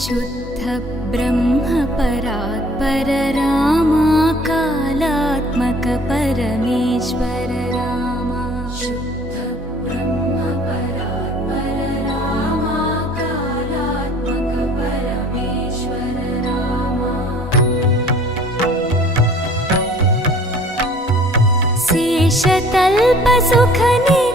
शुद्ध ब्रह्म परात्पर रामा कालात्मक परमेश्वर रामा शुद्ध ब्रह्म परात्पर रामा कालात्मक परमेश्वर रामा शेषतल्प सुख